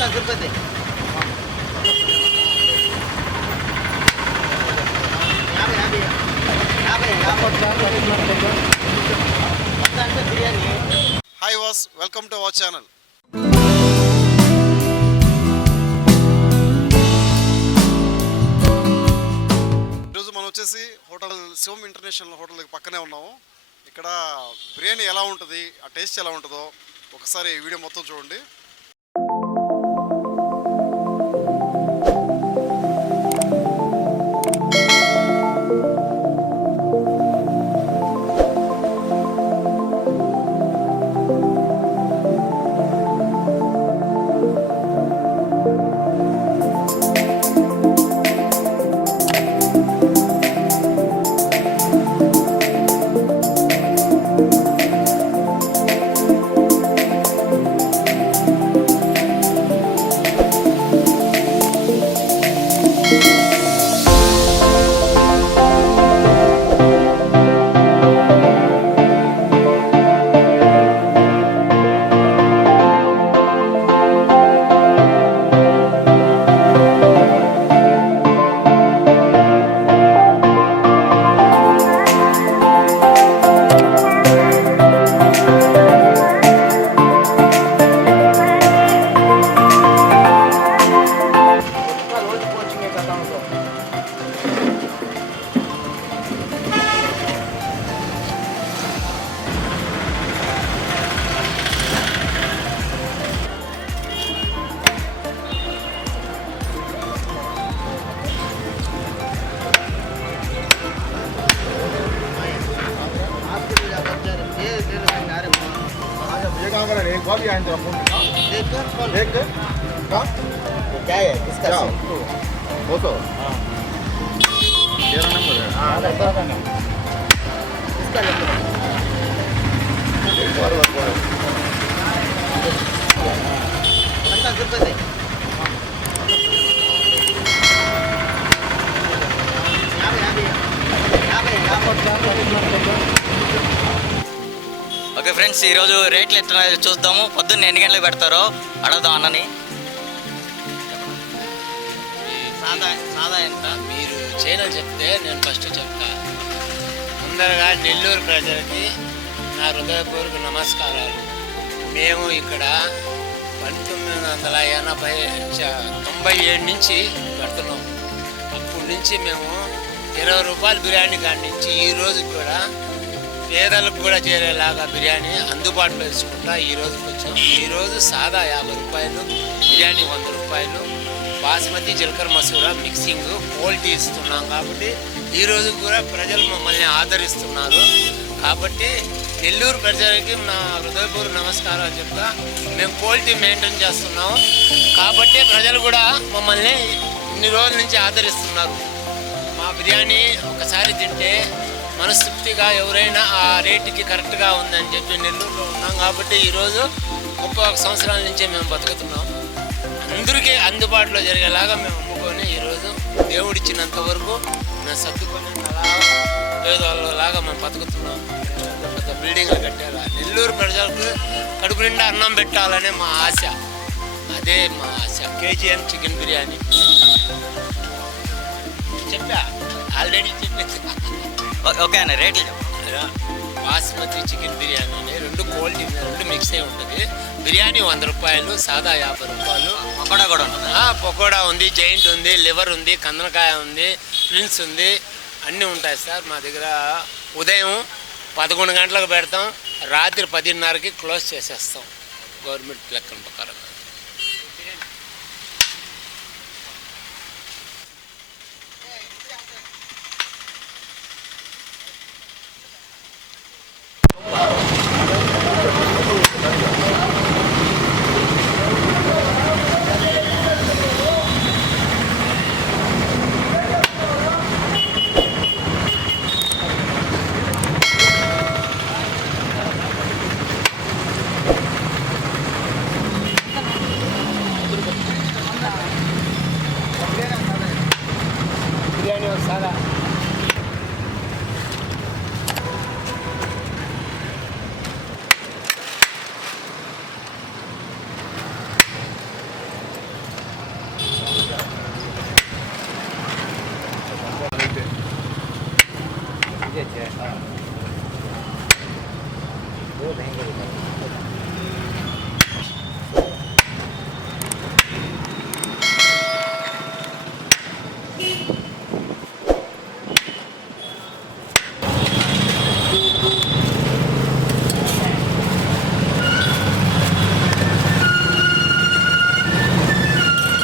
Hi was welcome to our channel. ఈరోజు మనం వచ్చేసి హోటల్ శివం ఇంటర్నేషనల్ హోటల్ పక్కనే ఉన్నాము. ఇక్కడ బిర్యానీ ఎలా ఉంటుంది, ఆ టేస్ట్ ఎలా ఉంటుందో ఒకసారి వీడియో మొత్తం చూడండి. एक बार यहाँ जरा फोन देख क्या है किसका वो तो हाँ 13 नंबर है हाँ किसका नंबर एक बार ఓకే ఫ్రెండ్స్, ఈరోజు రేట్లు ఎట్లా చూద్దాము. పొద్దున్న ఎన్ని గంటలకు పెడతారో అడుగుదాం అన్నని. సాదా ఎంత మీరు ఛానల్ చెప్తే నేను ఫస్ట్ చెప్తా. ముందరగా నెల్లూరు ప్రజలకి నా హృదయపూర్వక నమస్కారాలు. మేము ఇక్కడ 1997 నుంచి పెడుతున్నాం. అప్పటి నుంచి మేము 20 రూపాయలు బిర్యానీ కాడి నుంచి ఈరోజు కూడా పేదలకు కూడా చేరేలాగా బిర్యానీ అందుబాటులో వేసుకుంటా ఈరోజుకి వచ్చాం. ఈరోజు సాదా 50 రూపాయలు, బిర్యానీ 100 రూపాయలు, బాస్మతి జీలకర్ర మసూరా మిక్సింగ్ క్వాలిటీ ఇస్తున్నాం. కాబట్టి ఈరోజు కూడా ప్రజలు మమ్మల్ని ఆదరిస్తున్నారు. కాబట్టి నెల్లూరు ప్రజలకి నా హృదయపూర్వక నమస్కారాలు చెప్తా. మేము క్వాలిటీ మెయింటైన్ చేస్తున్నాం కాబట్టి ప్రజలు కూడా మమ్మల్ని ఇన్ని రోజుల నుంచి ఆదరిస్తున్నారు. మా బిర్యానీ ఒకసారి తింటే మనస్తృప్తిగా ఎవరైనా ఆ రేటుకి కరెక్ట్గా ఉందని చెప్పి నెల్లూరులో ఉన్నాం. కాబట్టి ఈరోజు 31 సంవత్సరాల నుంచే మేము బతుకుతున్నాం. అందరికీ అందుబాటులో జరిగేలాగా మేము అమ్ముకొని ఈరోజు దేవుడిచ్చినంత వరకు మేము సర్దుకొని అలా పేదవాళ్ళలాగా మేము బతుకుతున్నాం. పెద్ద బిల్డింగ్లు కట్టేలా నెల్లూరు ప్రజలకు కడుపు నిండా అన్నం పెట్టాలనే మా ఆశ. అదే మా ఆశ. కేజీఎం చికెన్ బిర్యానీ చెప్పా ఆల్రెడీ చెప్పేసి. ఓకే అన్న, రేట్లు బాస్మతి చికెన్ బిర్యానీ అని 2 క్వాలిటీ 2 మిక్స్ అయి ఉంటుంది. బిర్యానీ 100 రూపాయలు, సాదా 50 రూపాయలు. పకోడా కూడా ఉంటుంది. పకోడా ఉంది, జైంట్ ఉంది, లివర్ ఉంది, కందనకాయ ఉంది, ప్రిన్స్ ఉంది, అన్నీ ఉంటాయి సార్. మా దగ్గర ఉదయం 11 గంటలకు పెడతాం, రాత్రి 10:30కి క్లోజ్ చేసేస్తాం గవర్నమెంట్ లెక్కల ప్రకారం. ये वो नहीं करेगा